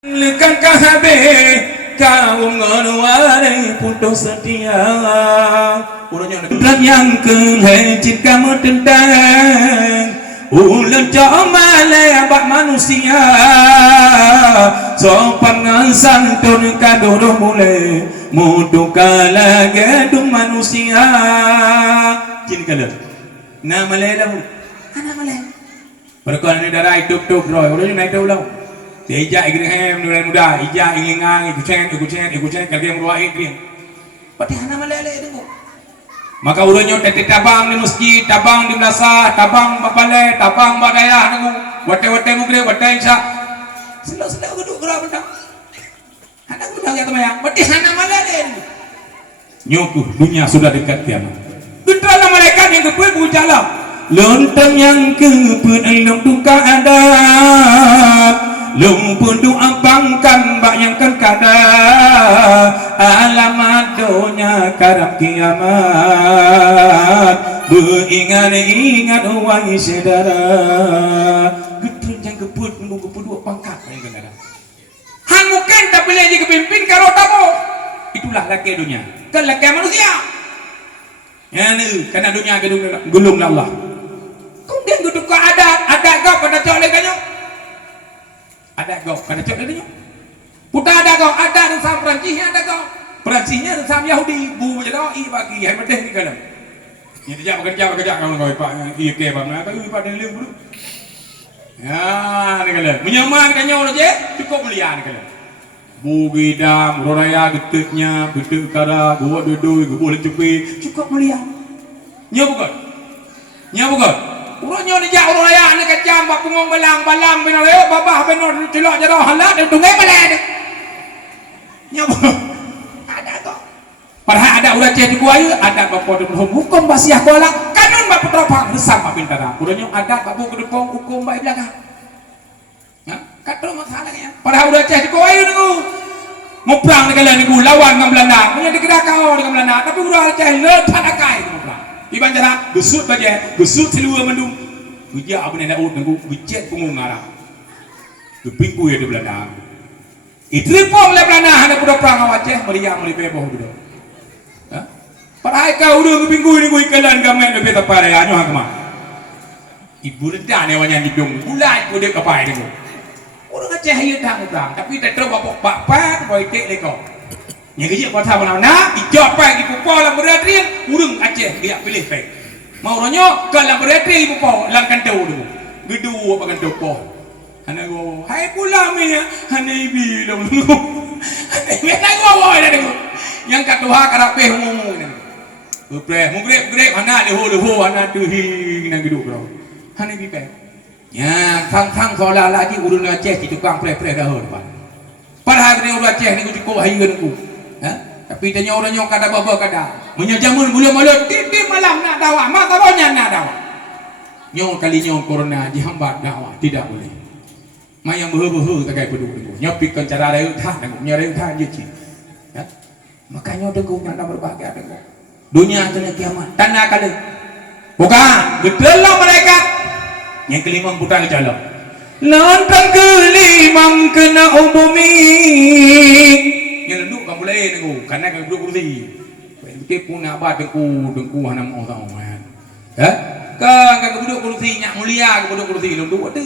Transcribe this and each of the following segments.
Lekan kahabe kau ngonuare putus setia urat yang kelejit kamu tentang ulan comale abak manusia sopan santun kadoro mule mutu kala gedung manusia cin kala nama lela ana male berkon ni darai tuk roy udah naik ulang ija igri hem nuran muda ija ingingang ikucen kagem ruwa igri pati hana malele dengo maka uronyo tete tabang di masjid tabang di belasah tabang bapale tabang badaya dengo wate mugre wate insya selo guduk gera benda hana gudang ya temayang pati hana malele nyoku dunia sudah dekat kiamat gedrana malaikat yang kepuy bujalam lontong yang kepun elok duka ada lumpun doa bangkan bayangkan kada alamat donya karab kiamat beringat wahai saudara gedrun yang keput menunggu kedua pangkat bayangkan kada hangukan tak boleh dikepimpin karo tamu itulah laki dunia kan laki manusia ya ni karena dunia gulung Allah kemudian gedung kau adat kau pada cok leganya ada kau kada cok dia puta ada kau ada sama Perancisnya ada kau Perancisnya sama Yahudi bu je dah i bagi hai medeh ni kada ni dia bekerja kamu kau pak i ke bang tapi pada lem dulu ya ni kada menyaman kanyo je cukup mulia ni kada bu gidam roraya geteknya getek kada gua dudui gua boleh cepi cukup mulia nya bukan urangnya ni jak urang raya ni kacam bak pungong balang bina leo babah benor celok jaro halat dan tungai bale nya ada kok padahal ada ulah ceh dibuaya ada bapak hukum basiah kolak kanun bak petropang resam bak bintara urangnya ada bak bu kedepong hukum bak belakang ya katro masalahnya padahal ulah ceh dibuaya niku muprang negala niku lawan dengan Belanda punya digerak kau dengan Belanda tapi ulah ceh le tanakai muprang iban jara gesut baje gesut selua mendung gejak apa nak ut nangku gejek pungung arah kepingku ya di Belanda itripong le Belanda hana kuda perang awaceh meriang melipe boh budo ha padahal kau udah kepingku ni ku ikalan gamen de beta pare anyo hakma ibu redan ne wanya didung bulai ku de kapai ni ku urang aceh hieu dah perang tapi tetro bapak boy kek le kau nya gejek kau tahu mana ijot pai di pupo la beradrian urang aceh dia pilih pai mau ronyo kalau beradri pupo lang kantau dulu gedu apa kantau po ana go hai pula me ana ibi dong ana me na go boy dah dulu yang katuha karape ngomong ni mugre ana leho ana tuhi nang gedu bro ana ibi pai nya thang sola lagi urang aceh di tukang pre dah depan padahal ni urang aceh ni ku cukup hayeun ku ha? Tapi tanya orangnya kada baba kada menyajamun bulan malam titi malam nak dakwah maka banyak nak dakwah nyong kali nyong corona dihambat dakwah tidak boleh mayang behe takai peduk dengu nyapikan cara reu tah dengu nyareu tah je ci ya makanya dengu nak berbahagia dengu dunia kena kiamat tanda kala bukan betul malaikat yang kelima putang jalan lantang kelimang kena umumi yang duduk kamu boleh tengok karena kamu duduk kursi kita pun nak buat dengku hana mau tahu kan ya kan kamu duduk kursi nyak mulia kamu duduk kursi lu duduk tu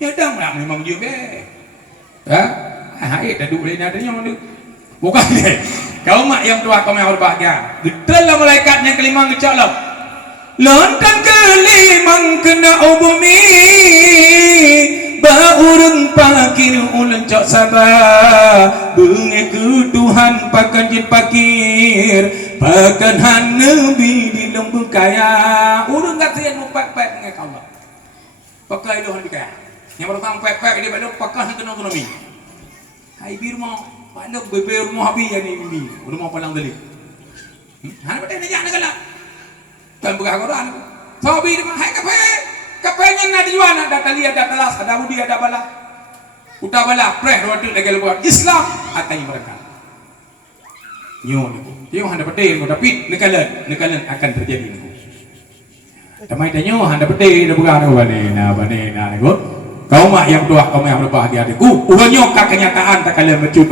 ya dah nak memang je ke ya hai dah duduk lain ada yang bukan kau mak yang tua kau yang berbahagia betul lah malaikat yang kelima ngecalap lontan kelimang kena ubumi baurung pakir ulen cok sabar bunge ku Tuhan pakan jin pakir pakan han nabi di lembung kaya urung kasihan mu pek-pek nge Allah pakai Tuhan di kaya yang pertama pek-pek dia pada pakan ekonomi hai bir mau pada bebe rumah habis yani ini rumah palang dali hana pada nanya negala kan buka Quran sabi dia hai kapenya na dijual na datalia datalas ada budi ada bala uta bala preh rodu legal buat Islam atai mereka nyon dia handa pede tapi nekalan akan terjadi niku tamai tanyo handa pede da bukan banena niku Kau mak yang tua, kau yang berbahagia adikku. Ubahnya kenyataan tak kalian bacu.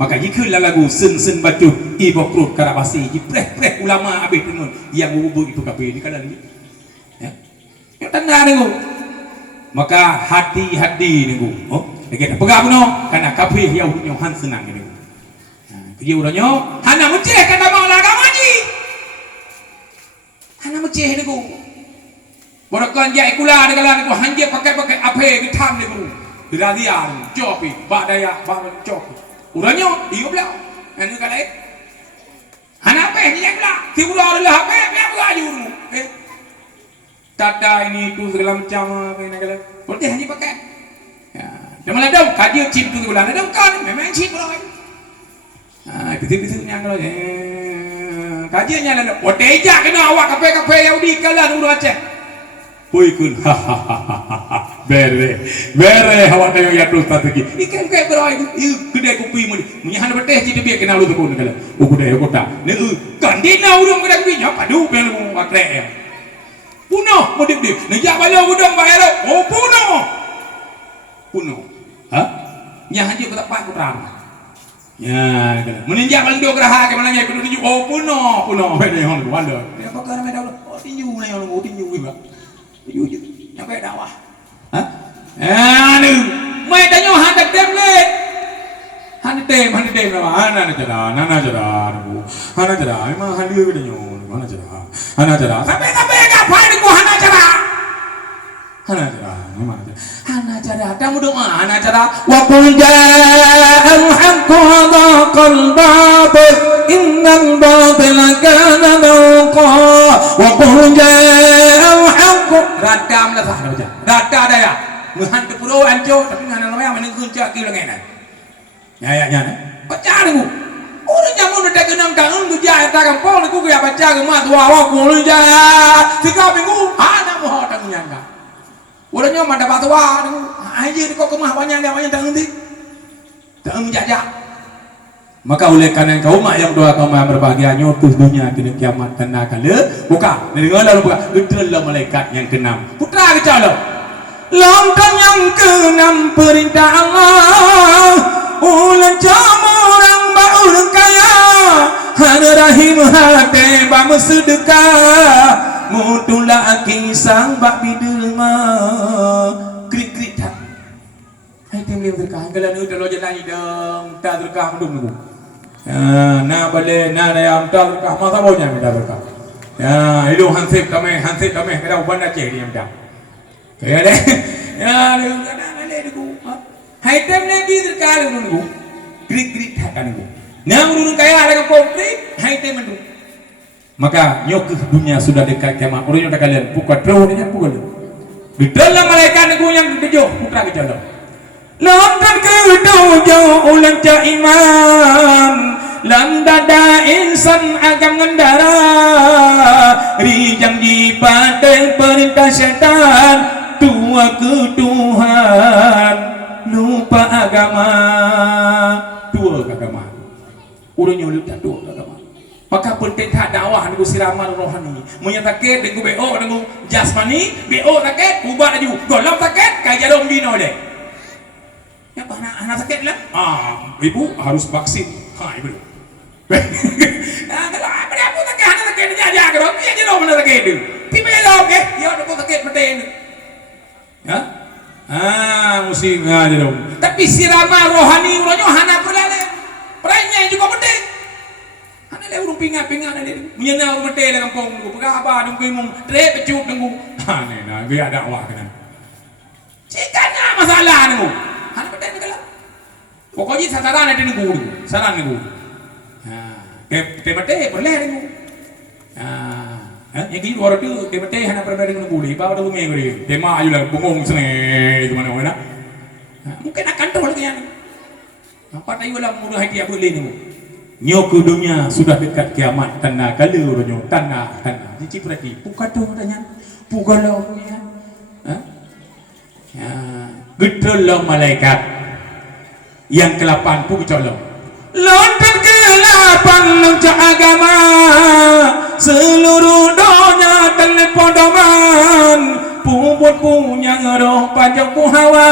Maka jika lagu sen bacu ibu perut karabasi, jipreh ulama habis tenun yang ubah itu kape di kanan ni. Ya, yang tengah ni. Maka hati ni. Oh, lagi pegang no, karena kape yang ubahnya han senang ni. Dia udahnya, hana menceh kan dah mau laga maji. Hana menceh ni. Barakan jai kula dengan aku hanje pakai apa yang hitam ni guru. Beradian, jopi, badaya, baman jopi. Urangnya, iyo belau. Anu kalai. Hana apa ni yang belau? Tiba adalah apa yang belau juru. Tata ini tu segala macam apa yang kalai. Boleh hanje pakai. Ya, jangan ada kaji chip tu gula. Ada kan memang chip belau. Betul yang kalau kajiannya ada. Oteja kena awak kape yang di kalah dulu aja. Puikun bere awak tayo ya terus tategi ikan kayak berai itu kedai kopi mu munyahan beteh ci dia kenal lu tekun kala kedai kota ne kandina udang kedai kopi nya padu bel mu atre puno mudik dik ne ja balo udang bayar puno ha nya haji tak pak putra ya kala meninjak bang do geraha ke mana nya kudu tinju puno beda hon ku anda ya pakar me dah tinju ne lu tinju ba Yujud, nyampe dakwah. Hah? Aduh, mai tanyo handak tem le. Handak tem nama. Hana jada. Emang handu ke tanyo. Hana jada. Sampai kapan ku hana jada. Memang jada. Hana jada. Kamu doa hana jada. Wa qul ja'al haqqu wa dhaqal batil. Innal batila kana zahuqa. Wa qul ja'al radam lah sah dah. Rada dah ya. Muhan tu puro anjo tapi ngana namanya menengkun cak kira ngena. Ya. Baca ni. Orang jamu dah kenang kangen tu jah tak kampung ni ku ya baca ke mak tua awak ku jah. 3 minggu hana moh tak nyangka. Orangnya mada batua ni. Aje ni kau kemah banyak tak ngerti. Tak menjajak. Maka oleh karena kau mak yang doa kau yang berbahagia nyotuh dunia kena kiamat kena kala buka dengar lalu buka gedel malaikat yang keenam putra kecala longkang yang keenam perintah Allah ulang jamu orang baul kaya hana rahim hati bam sedekah mutulah kisah bak bidelma krik tak hai tim liu terkah kalau ni dah lojan lagi dong tak terkah mendung nunggu na bale na ayam tak terkah masa bonya minta terkah ya hidup hansip kami kita uban dah cek dia minta kaya deh ya dia kadang ada nunggu hai tim lagi terkah nunggu krik tak nunggu na urun kaya ada kampung krik hai tim nunggu maka nyok dunia sudah dekat kiamat urunnya dah kalian pukul terus dia pukul di dalam malaikat nunggu yang kejo putra kejala lontar kedujo ulang ca iman lam dada insan agam ngendara rijang di padang perintah syaitan tua ke Tuhan lupa agama dua agama urangnya lupa dua agama maka penting tak dakwah dengan siraman rohani menyatakan dengan BO dengan jasmani BO taket ubah laju golong taket kaya jalong dino deh ya anak sakit lah ibu harus vaksin ibu kalau apa dia pun sakit anak sakit dia aja kalau dia je mana sakit itu tiba je lah okey dia ada pun sakit penting ya mesti ngaji dong tapi sirama rohani urangnya hana pelale peranya juga penting hana le urung pingat le menyena urung penting dalam kampung tu pegang apa nunggu imum trep pecup nunggu nah biar dakwah kena cikana masalah nunggu pokoknya sasaran ada nunggu saran nunggu kemate boleh nunggu yang kini orang tu kemate hanya pernah nunggu di bawah tu ngeng tema ayu lah bungong seneng itu mana mungkin akan tu lagi yang apa tahu lah mudah hati aku boleh nunggu nyok dunia sudah dekat kiamat tanah kalau orang tanah cici pergi bukan tu katanya bukan lah punya gedel malaikat yang ke-8 pun colong lontar ke-8 loncat agama seluruh dunia telepon doman pun punya roh panjang ku hawa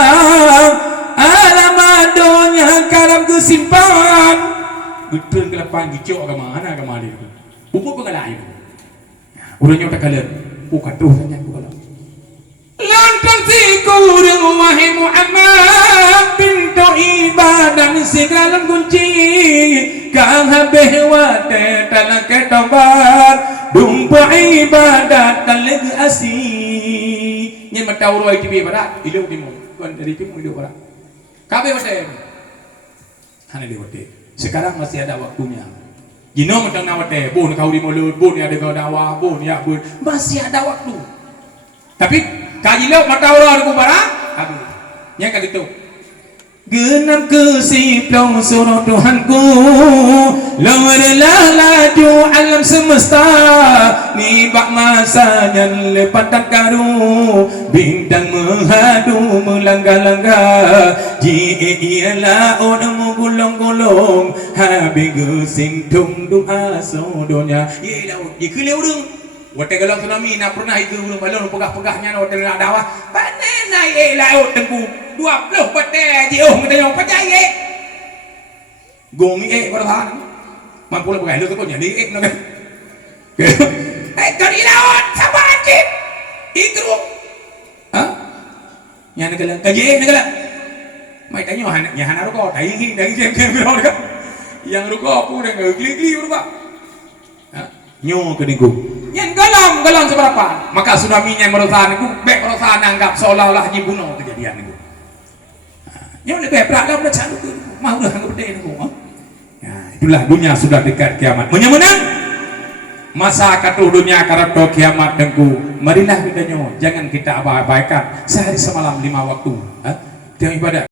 alamat donya kalam kesimpan betul ke lapan gicok ke mana dia pupuk pengalai urangnya tak kalian bukan tuh saja bukan lantas si kurang wahai Muhammad pintu ibadah segala kunci kang habeh wate talak ketobat dumpa ibadat taleg asi nyen matau roi tibi bara hidup timu kan dari timu hidup bara kabe wate hana di wate sekarang masih ada waktunya jino mentang nawate bun kau di mulut bun ada kau dakwah bun ya bun masih ada waktu tapi kaji lo matau roi ku bara aduh nya ka gitu genap kesiplau suruh Tuhanku lewat laju alam semesta ni bak masanya lepat tak karu bintang menghadu melanggar-langgar jika ialah orang gulung-gulung habis gesing tung doa sodonya ialah jika lewat Wate galang tsunami na pernah itu belum balon pegah-pegahnya na wate nak dakwah. Panen na laut tengku 20 pete jiung kita percaya. Gong pertahan. Mampu lah pegai lu tu pun jadi nak. Kali laut sama anjing. Itu. Hah? Yang nak galang kaji nak galang. Mai tanya yang hana ruko tai dari kem biro dekat. Yang ruko pun dengan geli-geli ruko. Hah? Nyo ke niku. Yang galang seberapa maka tsunami-nya merosahan itu bek merosahan anggap seolah-olah dibunuh kejadian itu yang lebih berat lah udah candu mau dah anggap berdaya itu itulah dunia sudah dekat kiamat menang masa kata dunia karakter kiamat tengku marilah kita jangan kita abaikan sehari semalam 5 waktu tiap ibadat